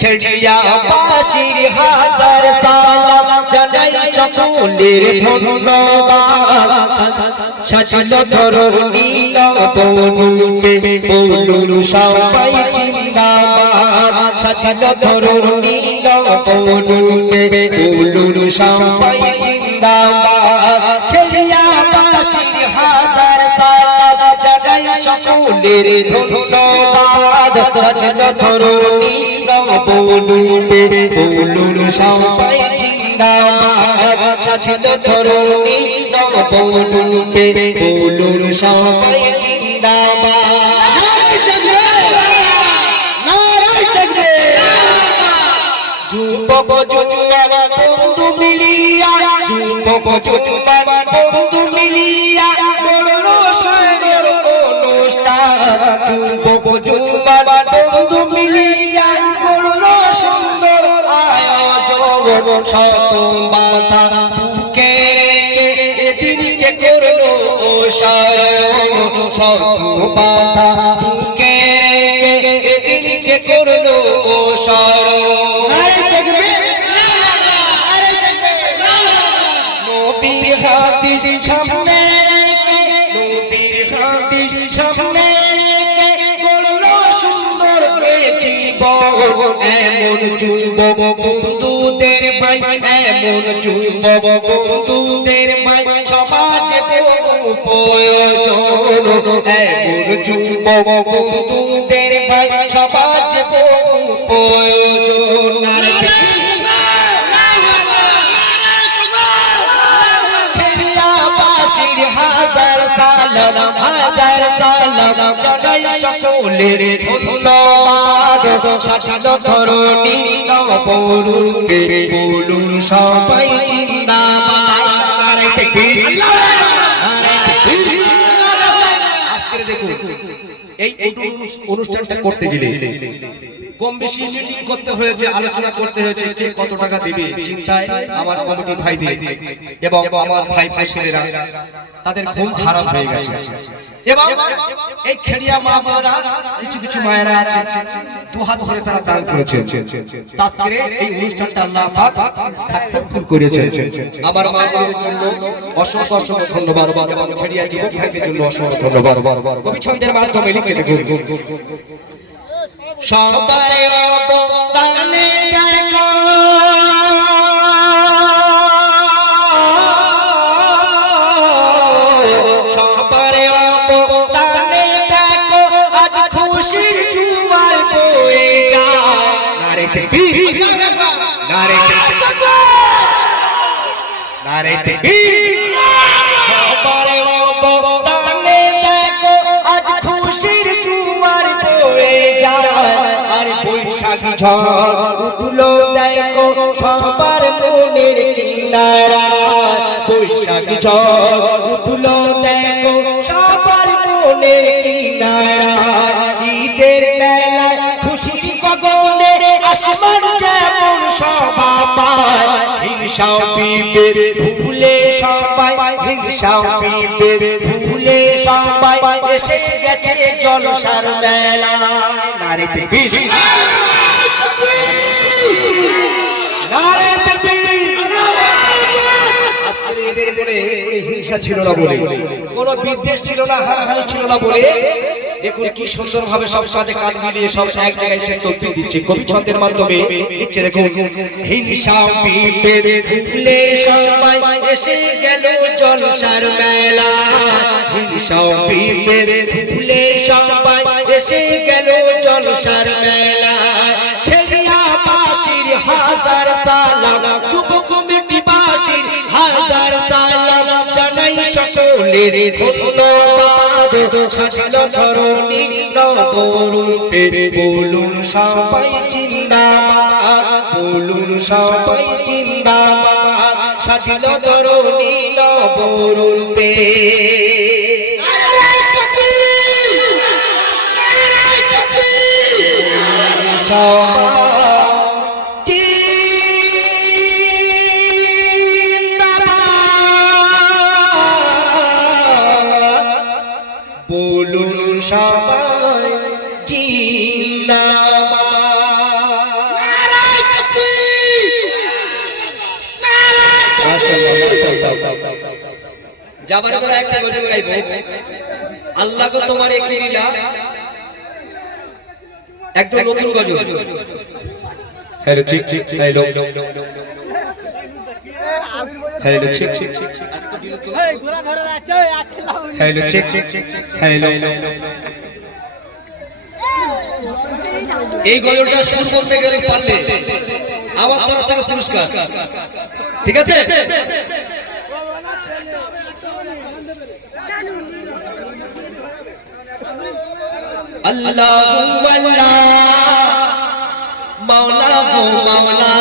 খেলিয়া বাসির হাজার সালাম জানাই সকলের ধন্যবাদ সাজিল ধরণী নবনুকে বলুন সবাই জিন্দাবাদ সাজিল ধরণী নবনুকে বলুন সবাই জিন্দাবাদ খেলিয়া বাসির হাজার সালাম জানাই সকলের ধন্যবাদ সাজিল ধরণী নবনুকে বলুন সবাই জিন্দাবাদ সাজিল ধরণী নবনুকে বলুন সবাই জিন্দাবাদ যুবক যুবক বন্ধু মিলিয়া যুবক যুবক বন্ধু মিলিয়া করল সুন্দর অনুষ্ঠান যুবক যুবক বন্ধু মিলিয়া করল সুন্দর আয়োজন শত বাধা বুকে এদিনকে করল সারণ শত বাধা বুকে এদিনকে করল সারণ নবীর হাদিস সামনে রেখে নবীর হাদিস সামনে রেখে বলল সুন্দর জীবন এমন যুবক বন্ধুদের ভাই এমন যুবক বন্ধুদের ভাই সমাজে প্রয়োজন এমন যুবক বন্ধুদের ভাই সমাজে প্রয়োজন হাজার সালাম জানাই সকলের ধন্যবাদ সাজিল ধরণী নবনুকে বলুন সবাই জিন্দাবাদ আজকে দেখুন এই অনুষ্ঠানটা করতে গেলে কম বেশি মিটিং করতে হয়েছে আলোচনা করতে হয়েছে কে কত টাকা দিবে চিন্তায় আমার কমিটি ভাইদের এবং আমার ভাই ছেলেরা তাদের ঘুম হারাম হয়ে গেছে এবং এই খেড়িয়া মা বোনেরা কিছু কিছু মায়েরা আছে দুহাত ভরে তারা দান করেছে তাসরে এই অনুষ্ঠানটা আল্লাহ পাক সাকসেসফুল করেছে আমার মা বোনদের জন্য অসংখ্য অসংখ্য ধন্যবাদ এবং খেড়িয়া যুবক ভাইদের জন্য অসংখ্য ধন্যবাদ কবি ছন্দের মাধ্যমে লিখে দেখুন সবার অবদানে দেখো সবার অবদানে দেখো আজ খুশির জোয়ার বয়ে যায় নারে তাকবীর নারে তাকবীর নারে তাকবীর সবার অবদানে দেখো আজ খুশির জোয়ার বয়ে যায় বৈশাখ ঝড় উঠলো দেখো সবার মনের কিনারা বৈশাখ ঝড় উঠলো দেখো সবার মনের কিনারা ঈদের মেলায় খুশির গগনে আসমান যেমন শোভা পায় হিংসা বিভেদ ভুলে সবাই হিংসা বিভেদ ভুলে সবাই এসে গেছে জলসার মেলা নারে তাকবীর নারে তাকবীর আজকের ঈদের দিনে হিংসা ছিল না বলে কোনো বিদ্বেষ ছিল না হানাহানি ছিল না বলে দেখুন কি সুন্দর ভাবে সব সাথে কাঁধ মিলিয়ে সব এক জায়গায় এসে তকবীর দিচ্ছে কবি ছন্দের মাধ্যমে দিচ্ছে দেখুন হিংসা বিভেদ ভুলে সবাই এসে গেল জলসার মেলা হিংসা বিভেদ ভুলে সবাই এসে গেল জলসার মেলা খেলিয়া বাসির হাজার সালাম যুবক কমিটি বাসির হাজার সালাম জানাই সকলের ধন্যবাদ সাজিল ধরণী নবনুকে বলুন সবাই জিন্দাবাদ বলুন সবাই জিন্দাবাদ সাজিল ধরণী নবনুকে বলুন সবাই জিন্দাবাদ। যাবার বেলা একটা গজল গাইব, আল্লাহ গো তোমার এক লীলা, একদম নতুন গজল। হ্যালো ঠিক ঠিক, হ্যালো হ্যালো ঠিক ঠিক, হ্যালো ঠিক ঠিক, হ্যালো। এই গজলটা সুর বলতে গেলে পারলে আমার তরফ থেকে পুরস্কার, ঠিক আছে? আল্লাহু আল্লাহ মাওলা গো মাওলা,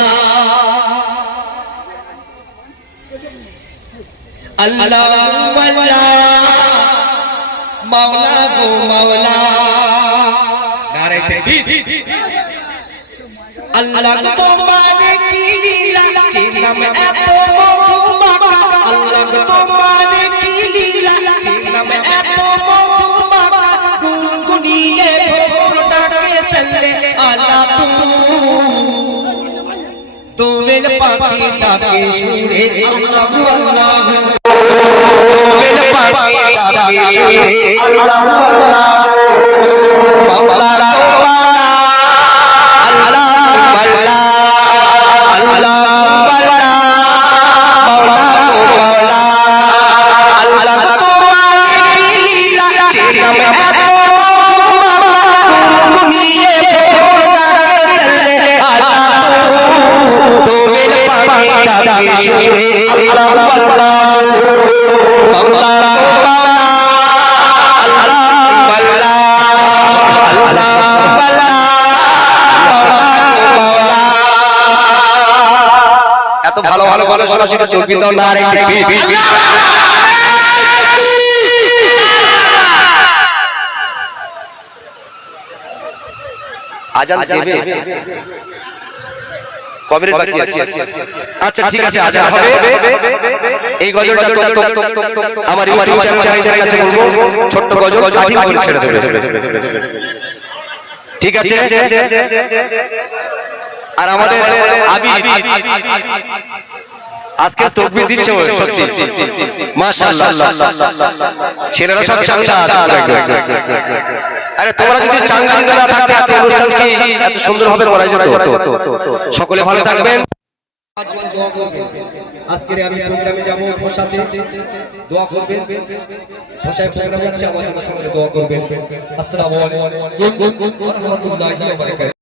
আল্লাহু আল্লাহ মাওলা গো মাওলা। নারে তাকবীর। আল্লাহ গো তোমার কি লীলা, যে নাম এত মধুমাখা। আল্লাহ গো তোমার কি লীলা, যে নাম এত মধুমাখা। গুনগুনিয়ে ভোরটাকে সাল্লে আলা দোয়েল পাখি ডাকে সুরে আল্লাহু আল্লাহ, দোয়েল পাখি ডাকে সুরে আল্লাহু আল্লাহ। মাওলা এত ভালো ভালো ভালো সরাসরি চৌকি দাও না রে। আজান দেবে কবে বাকি আছে? আচ্ছা ঠিক আছে, আজান হবে। এই গজলটা আমার ইউটিউব চ্যানেলের কাছে বলবো, ছোট্ট গজল আঠি করে ছেড়ে দেবে, ঠিক আছে? আর আমাদের আবিদ আজকে তাকবীর দিচ্ছে সত্যি মাশাআল্লাহ, ছেলেরা সব চাঙ্গা। আরে তোমরা যদি চাঙ্গা না থাকতে এত অনুষ্ঠান কি এত সুন্দর হবে করা যেত? সকলে ভালো থাকবেন। আজকে আমি প্রোগ্রামে যাব, সাথে দোয়া করবেন। ভাষায় প্রোগ্রাম যাচ্ছে, আমাদের সঙ্গে দোয়া করবেন। আসসালামু আলাইকুম ওয়া রাহমাতুল্লাহি ওয়া বারাকাতুহু।